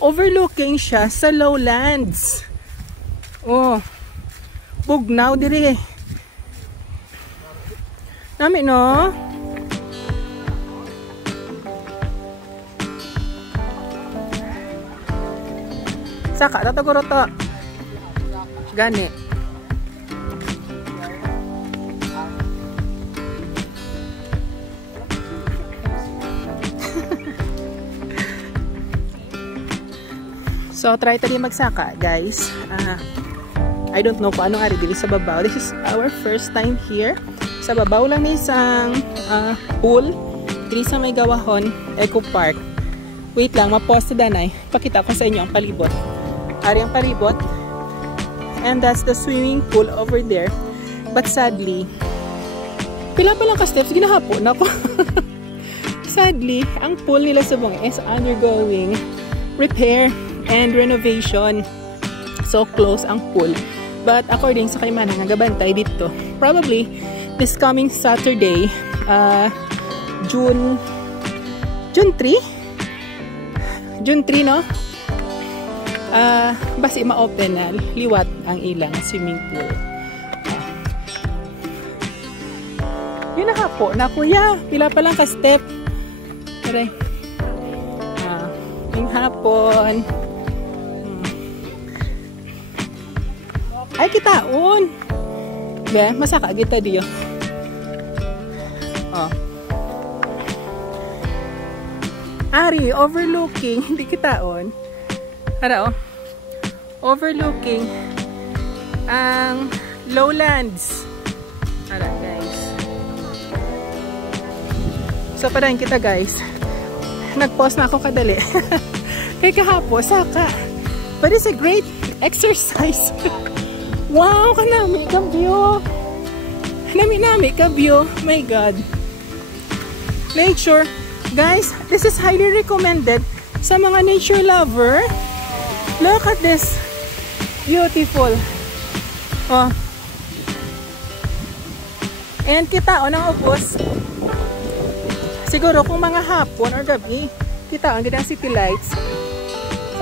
overlooking siya sa lowlands. Oh, bugnaw dire. Nami no? Saka tataguro to. Gani. So, try tali magsaka, guys. I don't know kung anong ari dili sa babaw. This is our first time here. Sa babaw lang ni isang pool. Dili sa may Gawahon, Eco Park. Wait lang, mapost na danay. Pakita ko sa inyo ang palibot. Ari ang palibot. And that's the swimming pool over there. But sadly, pila pa lang ka steps, ginahapon ako. Sadly, ang pool nila sa Bong is undergoing repair and renovation. So close ang pool. But according sa kay Manang nagabantay dito, probably this coming Saturday, June 3 no? Basi ma-open na liwat ang ilang swimming pool. Yun na po na kuya, pila pa lang ka step. Pare. Yung hapon. Ay kitaon. Be, masaka kita diyo. Oh. Ari, overlooking, hindi kitaon. Para oh. Overlooking ang lowlands. Para guys. So parahin kita guys. Nag-pause na ako kadali. Kay kahapo, saka. But it's a great exercise. Wow, kanami ka view. Nami ka view. My God. Nature. Guys, this is highly recommended sa mga nature lover. Look at this. Beautiful. Oh. And kita o ng ubos. Siguro kung mga hapon or gabi, kita ang gandang city lights.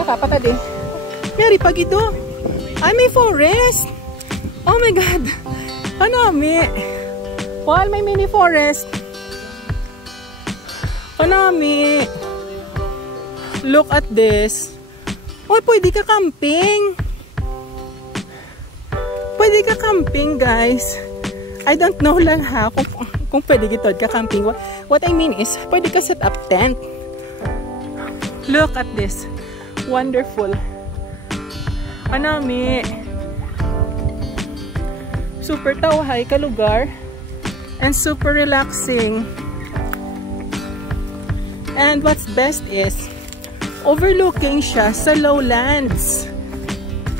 Saka pata din. Yari pag ito. Ay, may forest. Oh my God. Ano, may Paul, may mini forest. Ano, may look at this. Oh, pwede ka camping. Pwede ka camping, guys. I don't know lang ha kung pwede gito ka camping. What I mean is, pwede ka set up tent. Look at this. Wonderful. Ano, may super tawhay ka lugar and super relaxing. And what's best is overlooking siya sa lowlands.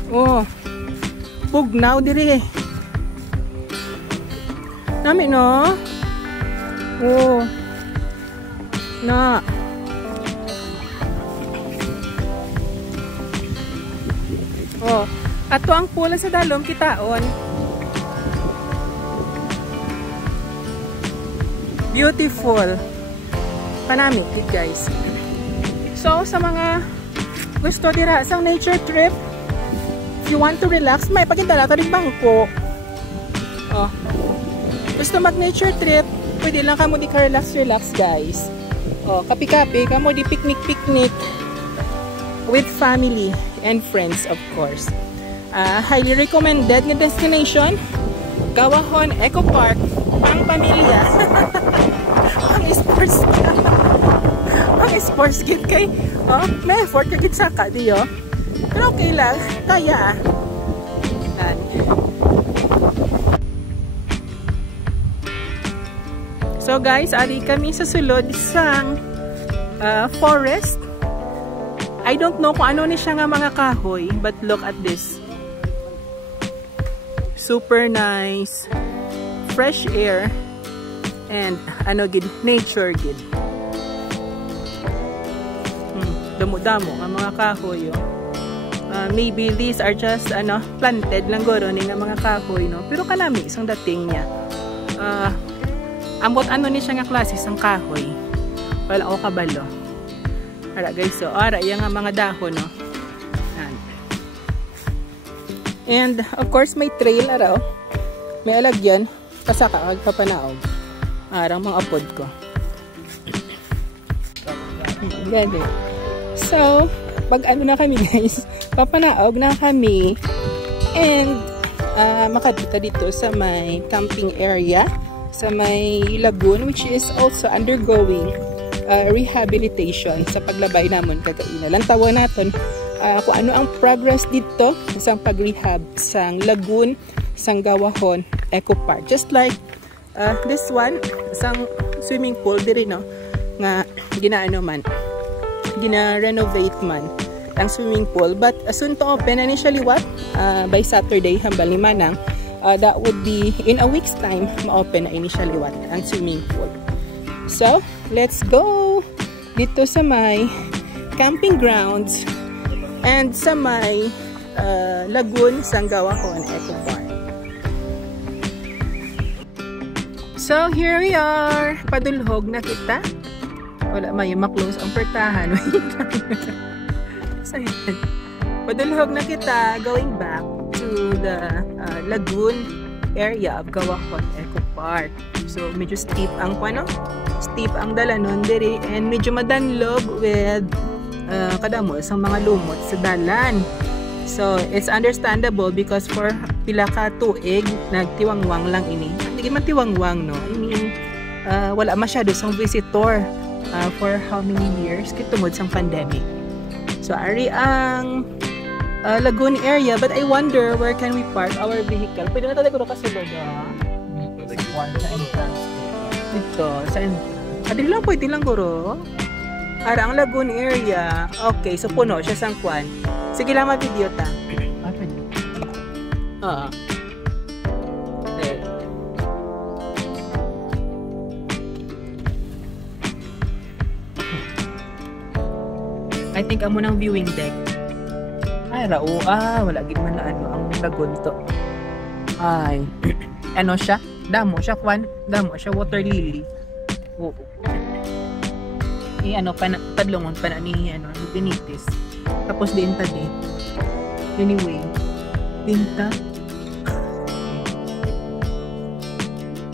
Oh, bugnaw diri. Nami no? Oh. Na. Oh, ato ang pool sa dalom kitaon. Beautiful. Panami, good guys. So, sa mga gusto dira sa nature trip, if you want to relax, may pagkintala ka rin bangko. Oh. Gusto mag-nature trip, pwede lang kamo di ka relax guys. Oh, kapi-kapi, kamo di picnic with family and friends of course. Highly recommended na destination, Gawahon Eco Park, pang pamilya. Pang sports pang sports kit kay may effort ka gid saka diyo. Pero okay lang, kaya So guys, ari kami sa sulod sang forest. I don't know kung ano ni siya nga mga kahoy, but look at this. Super nice. Fresh air. And ano gid, nature gid. Damo-damo ang mga kahoy. Maybe these are just planted lang goro ni nga mga kahoy, no? Pero kalami isang dating niya. Ambot ano ni siya nga klase sang kahoy. Wala o kabalo. Ara guys, so ara yung mga dahon, no. And of course may trail ara, oh. May alagyan kasaka kagpapanaog. Arang mga pod ko. Gani. So, pag ano na kami guys, papanaog na kami and makadita dito sa may camping area sa may lagoon which is also undergoing rehabilitation sa paglabay namon kagaina. Lantawan naton kung ano ang progress dito sa pag-rehab sa lagoon sang Gawahon Eco Park. Just like this one, isang swimming pool diri, no, nga ginaano man, gina-renovate man ang swimming pool, but soon to open initially what by Saturday hambal ni manang that would be in a week's time ma-open na initially what ang swimming pool. So let's go dito sa may camping grounds and sa may lagoon sang Gawahon Eco Park. So here we are, padulhog na kita. Wala may maklose ang pertahan. Padulhog na kita, going back to the lagoon area of Gawahon Eco Park. So medyo steep ang steep ang dalanon diri and medyo madanlog with kadamo sa mga lumot sa dalan. So it's understandable because for pila ka tuig nagtiwangwang lang ini. Hindi man tiwangwang, no. I mean wala masyado sang visitor for how many years kitungod sang pandemic. So ari ang lagoon area, but I wonder where can we park our vehicle. Pwede na talaga ko kasulod sa entrance dito sa entrance. Adili lang pwede lang guro. Ara ang lagoon area. Okay, so puno siya sang kwan. Sige lang ma-video ta. Oo. I think amo ng viewing deck. Ay, rao. Wala gid man na ano ang lagoon to. Ay. Ano siya? Damo siya kwan. Damo siya water lily. Oo. Ano padlongon pa na ni Benites. Tapos din ta di. Anyway, tinta.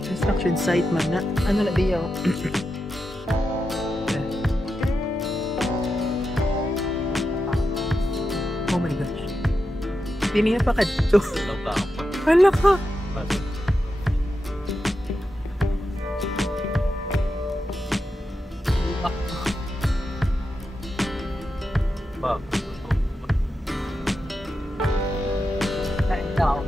Construction site man na. Ano na diyaw? Oh my gosh. Piniya pa ka dito. Hala ka. Now